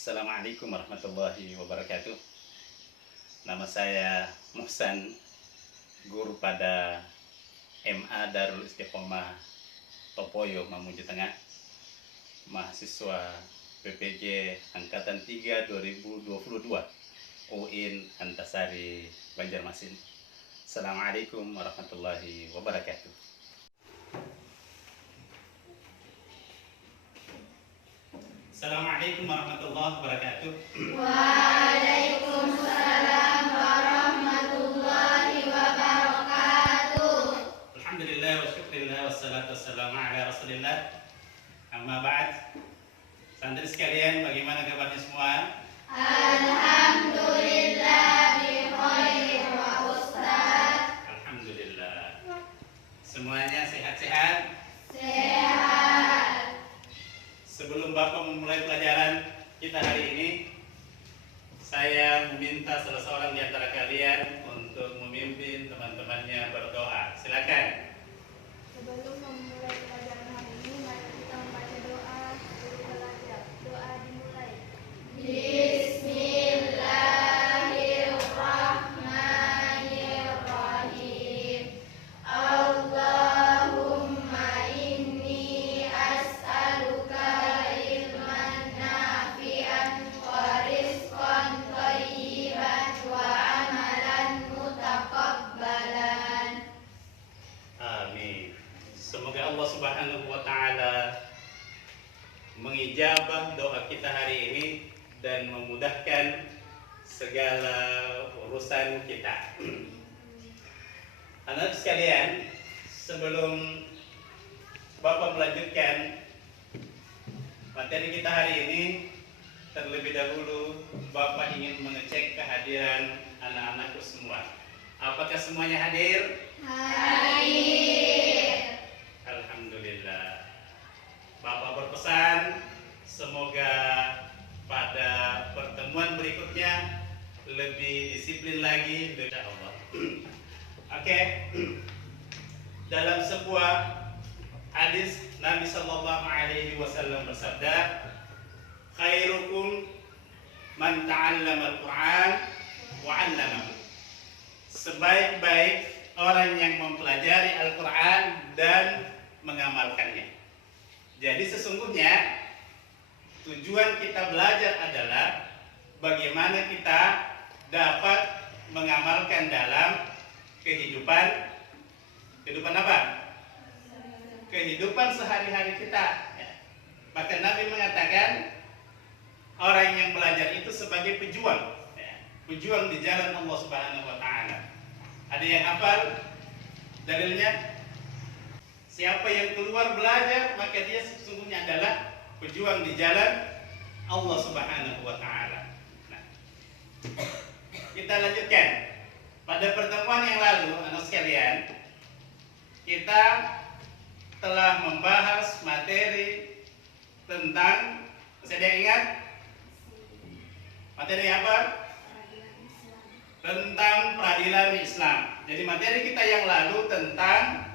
Assalamualaikum warahmatullahi wabarakatuh. Nama saya Muhsan, guru pada MA Darul Istiqomah Topoyo, Mamuju Tengah, mahasiswa PPJ Angkatan 3 2022 UIN Antasari, Banjarmasin. Assalamualaikum warahmatullahi wabarakatuh. Assalamualaikum warahmatullahi wabarakatuh. Waalaikumsalam warahmatullahi wabarakatuh. Alhamdulillah wa syukrillah wassalatu wassalamu ala rasulillah. Amma ba'd. Santri sekalian, bagaimana kabarnya semua? Alhamdulillah bi khair wa ustaz. Alhamdulillah. Semuanya sehat-sehat? Sehat. Sebelum Bapak memulai pelajaran kita hari ini, saya meminta salah seorang di antara kalian untuk memimpin teman-temannya berdoa. Silakan. Sebelum memulai pelajaran hari ini, mari kita membaca doa guru belajar. Doa dimulai. Bismillahirrahmanirrahim. Allahumma inni as'aluka ilman nafi'an wa rizqan thayyiban wa amalan mutaqabbalan. Amin. Semoga Allah Subhanahu wa taala mengijabah doa kita hari ini dan memudahkan segala urusan kita. Anak sekalian, sebelum Bapak melanjutkan materi kita hari ini, terlebih dahulu Bapak ingin mengecek kehadiran anak-anakku semua. Apakah semuanya hadir? Hadir. Alhamdulillah. Bapak berpesan semoga pada pertemuan berikutnya lebih disiplin lagi, insya Allah. Oke. Dalam sebuah hadis Nabi Sallallahu Alaihi Wasallam bersabda, khairukum man ta'allama al-Quran wa 'allamahu. Sebaik-baik orang yang mempelajari Al-Quran dan mengamalkannya. Jadi sesungguhnya tujuan kita belajar adalah bagaimana kita dapat mengamalkan dalam kehidupan apa? Kehidupan sehari-hari kita. Maka Nabi mengatakan orang yang belajar itu sebagai pejuang, pejuang di jalan Allah Subhanahu wa taala. Ada yang hafal dalilnya? Siapa yang keluar belajar, maka dia sesungguhnya adalah pejuang di jalan Allah Subhanahu wa taala. Nah, kita lanjutkan. Pada pertemuan yang lalu, anak sekalian, kita telah membahas materi tentang, masih ada yang ingat? Materi apa? Tentang peradilan Islam. Jadi materi kita yang lalu tentang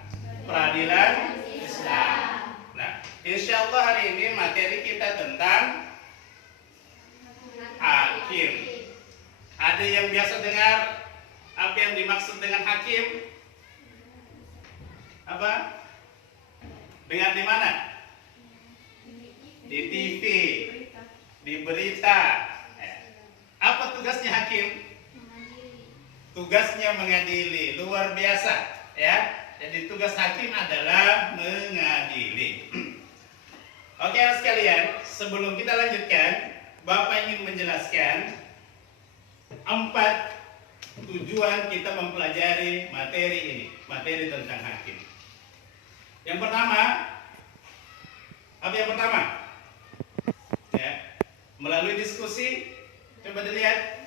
peradilan Islam. Nah, insya Allah hari ini materi kita tentang hakim. Ada yang biasa dengar apa yang dimaksud dengan hakim? Apa? Dengar di mana? Di TV, di berita. Apa tugasnya hakim? Tugasnya mengadili, luar biasa, ya. Jadi tugas hakim adalah mengadili. Oke, sekalian, sebelum kita lanjutkan, Bapak ingin menjelaskan 4 tujuan kita mempelajari materi ini, materi tentang hakim. Yang pertama, apa yang pertama? Ya, melalui diskusi, coba dilihat,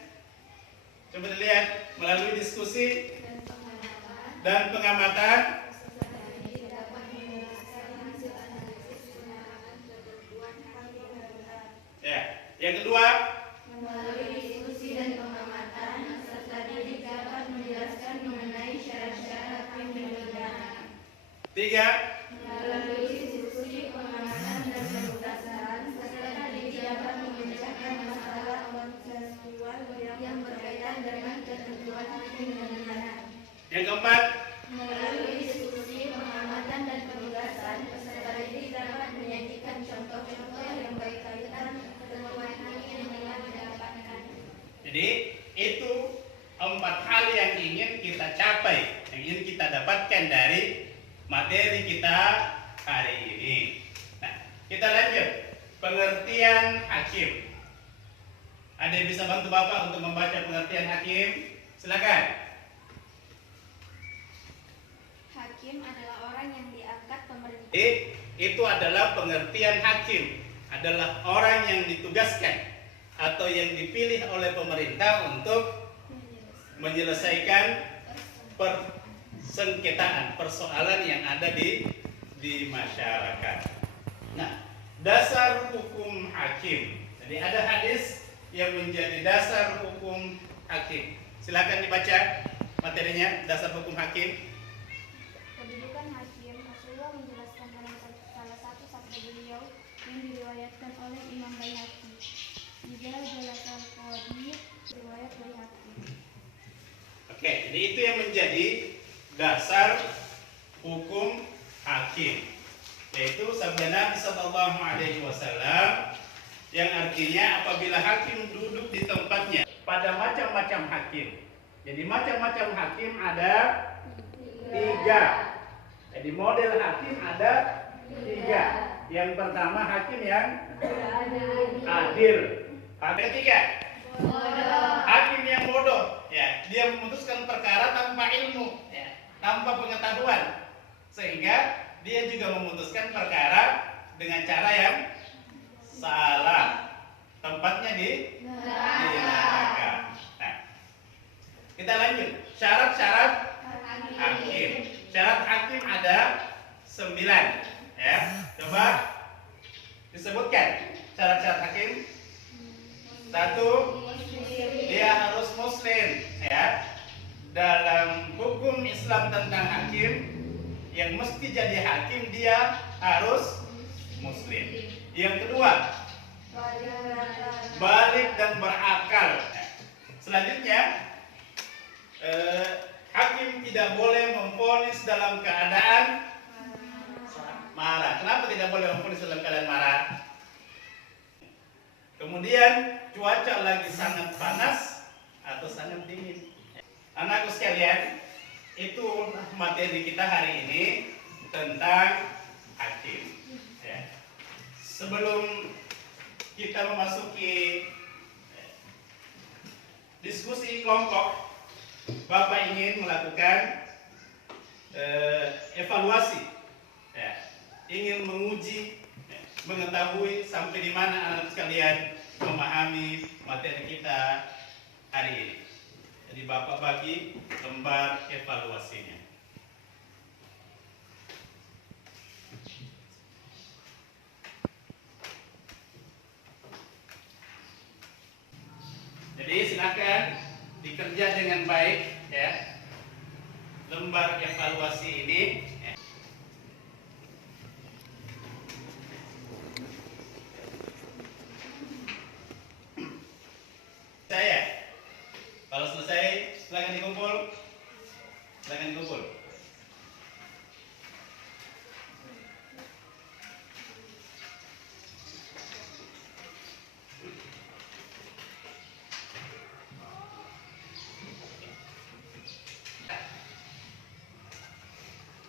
melalui diskusi dan pengamatan. Ya, yang kedua, Melalui diskusi dan pengamatan, serta didik dapat menjelaskan mengenai syarat-syarat hakim dan pidana. 3, Melalui diskusi, pengamatan, dan penugasan, serta didik dapat memecahkan Jadi itu 4 hal yang ingin kita capai, yang ingin kita dapatkan dari materi kita hari ini. Nah, kita lanjut. Pengertian hakim. Ada yang bisa bantu Bapak untuk membaca pengertian hakim? Silakan. Hakim adalah orang yang diangkat pemerintah. Jadi, itu adalah pengertian hakim. Adalah orang yang ditugaskan atau yang dipilih oleh pemerintah untuk menyelesaikan persengketaan, persoalan yang ada di masyarakat. Nah, dasar hukum hakim. Jadi ada hadis yang menjadi dasar hukum hakim. Silakan dibaca materinya, dasar hukum hakim. Kedudukan hakim, Rasulullah menjelaskan dalam salah satu sabda beliau yang diriwayatkan oleh Imam Baihaqi. Idza jalasal qadhi, riwayat Baihaqi. Oke, jadi itu yang menjadi dasar hukum hakim, yaitu sabda Nabi Sallallahu Alaihi Wasallam yang artinya apabila hakim duduk di tempatnya pada macam-macam hakim. Jadi macam-macam hakim ada 3. Jadi model hakim ada 3. Yang pertama hakim yang adil. Hakim ketiga hakim yang bodoh. Ya, dia memutuskan perkara tanpa ilmu, ya, tanpa pengetahuan, sehingga dia juga memutuskan perkara dengan cara yang salah, tempatnya di neraka. Nah, kita lanjut. Syarat-syarat hakim. Syarat hakim ada 9. Ya, coba disebutkan syarat-syarat hakim. 1, dia harus muslim. Ya, dalam hukum Islam tentang hakim, yang mesti jadi hakim dia harus muslim. Yang kedua, balik dan berakal. Selanjutnya, hakim tidak boleh memvonis dalam keadaan marah. Kenapa tidak boleh memvonis dalam keadaan marah? Kemudian cuaca lagi sangat panas atau sangat dingin. Anakku sekalian, itu materi kita hari ini tentang hakim. Ya. Sebelum kita memasuki diskusi kelompok, Bapak ingin melakukan evaluasi, ya, ingin menguji, ya, mengetahui sampai di mana anak sekalian memahami materi kita hari ini. Jadi Bapak bagi lembar evaluasinya. Jadi silakan dikerja dengan baik, ya. Lembar evaluasi ini, ya. Saya, kalau selesai silakan dikumpul, silakan dikumpul.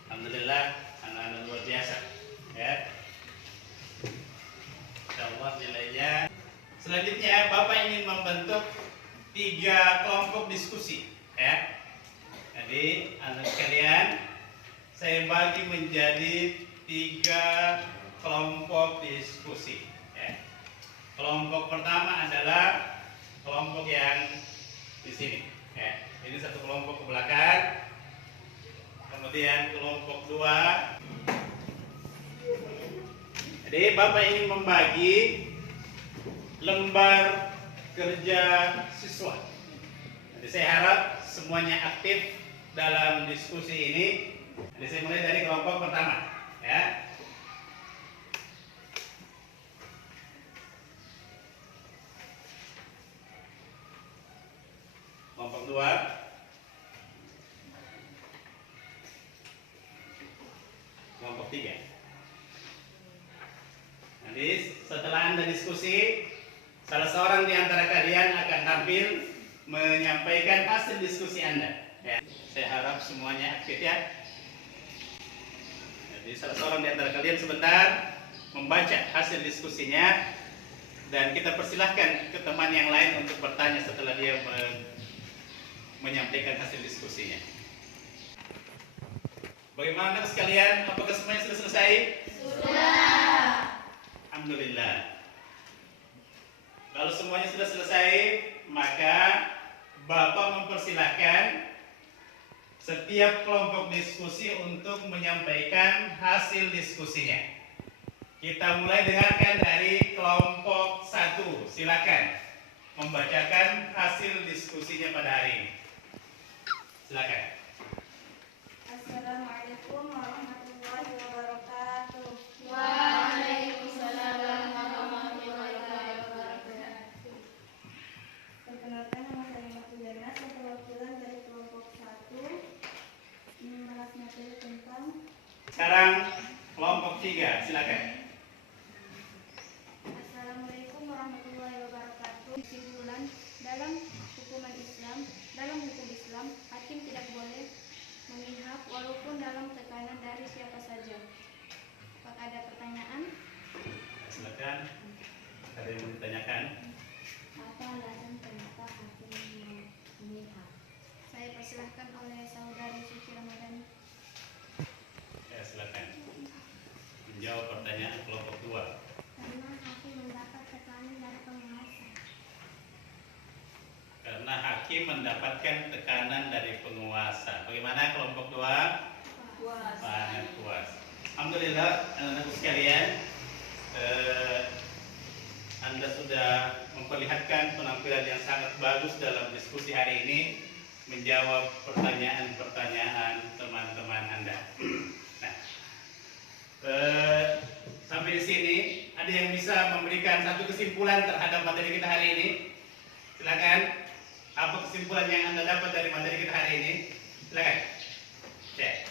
Alhamdulillah, anak-anak luar biasa, ya. Insyaallah nilainya. Selanjutnya Bapak ingin membentuk 3 kelompok diskusi, ya. Jadi anak sekalian, saya bagi menjadi 3 kelompok diskusi, ya. Kelompok pertama adalah kelompok yang di sini, ya. Ini satu kelompok ke belakang. Kemudian kelompok 2. Jadi Bapak ingin membagi lembar kerja siswa. Jadi saya harap semuanya aktif dalam diskusi ini. Jadi saya mulai dari kelompok pertama, ya. Kelompok 2. Kelompok 3. Nanti setelah Anda diskusi, salah seorang di antara kalian akan tampil menyampaikan hasil diskusi Anda. Ya. Saya harap semuanya aktif ya. Jadi salah seorang di antara kalian sebentar membaca hasil diskusinya dan kita persilahkan ke teman yang lain untuk bertanya setelah dia menyampaikan hasil diskusinya. Bagaimana sekalian? Apakah semuanya sudah selesai? Sudah. Alhamdulillah. Kalau semuanya sudah selesai, maka Bapak mempersilahkan setiap kelompok diskusi untuk menyampaikan hasil diskusinya. Kita mulai dengarkan dari kelompok 1. Silakan membacakan hasil diskusinya pada hari ini. Silakan. Assalamualaikum warahmatullahi wabarakatuh. Waalaikumsalam warahmatullahi wabarakatuh. Perkenalkan, nama saya Matuliana, saya perwakilan dari kelompok 1 membahas materi tentang Sekarang kelompok 3. Silakan. Assalamualaikum warahmatullahi wabarakatuh. Kesimpulan, dalam hukum Islam, hakim tidak boleh memihak walaupun dalam tekanan dari siapa saja. Apakah ada pertanyaan? Silakan. Ada yang mau ditanyakan? Apa alasan kenapa hakim memihak? Saya persilahkan oleh saudari Suci Ramadhani. Ya, silakan. Menjawab pertanyaan kelompok 2. Karena hakim mendapat tekanan dari penguasa. Karena hakim mendapatkan tekanan dari penguasa. Bagaimana kelompok 2? Sangat puas. Alhamdulillah, anak-anakku sekalian, Anda sudah memperlihatkan penampilan yang sangat bagus dalam diskusi hari ini, menjawab pertanyaan-pertanyaan teman-teman Anda. Nah, sampai di sini, ada yang bisa memberikan satu kesimpulan terhadap materi kita hari ini? Silakan. Apa kesimpulan yang Anda dapat dari materi kita hari ini? Silakan. Ya.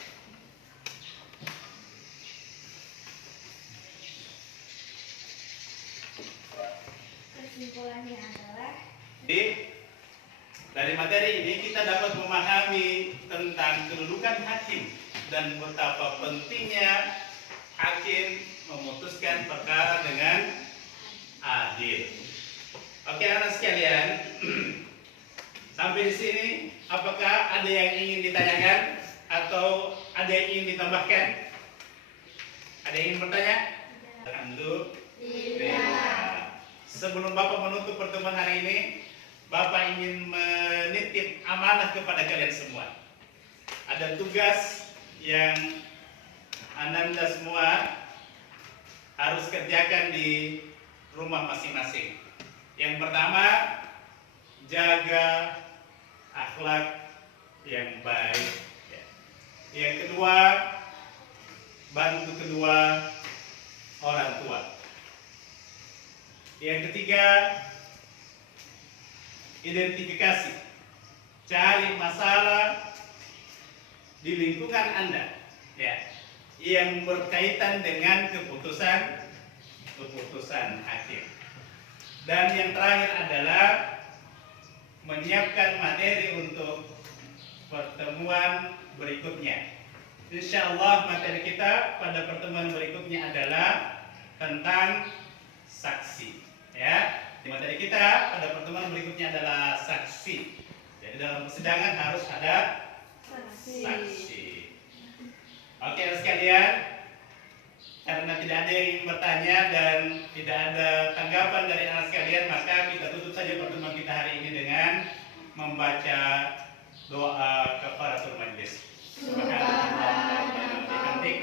Kesimpulannya adalah Jadi, dari materi ini kita dapat memahami tentang kedudukan hakim dan betapa pentingnya hakim memutuskan perkara dengan adil. Oke, anak sekalian, sampai di sini apakah ada yang ingin ditanyakan atau ada yang ingin ditambahkan? Ada yang ingin bertanya? Alhamdulillah. Sebelum Bapak menutup pertemuan hari ini, Bapak ingin menitip amanah kepada kalian semua. Ada tugas yang Anda semua harus kerjakan di rumah masing-masing. Yang pertama, jaga akhlak yang baik. Yang kedua, bantu kedua orang tua. Yang ketiga, identifikasi, cari masalah di lingkungan Anda, ya, yang berkaitan dengan keputusan hakim. Dan yang terakhir adalah menyiapkan materi untuk pertemuan berikutnya. Insya Allah materi kita pada pertemuan berikutnya adalah tentang saksi. Ya, di materi kita pada pertemuan berikutnya adalah saksi. Jadi dalam persidangan harus ada saksi. Oke, sekalian, karena tidak ada yang ingin bertanya dan tidak ada tanggapan dari anak sekalian, maka kita tutup saja pertemuan kita hari ini dengan membaca doa kafaratul majlis. Subhanallah wa bihamdihi.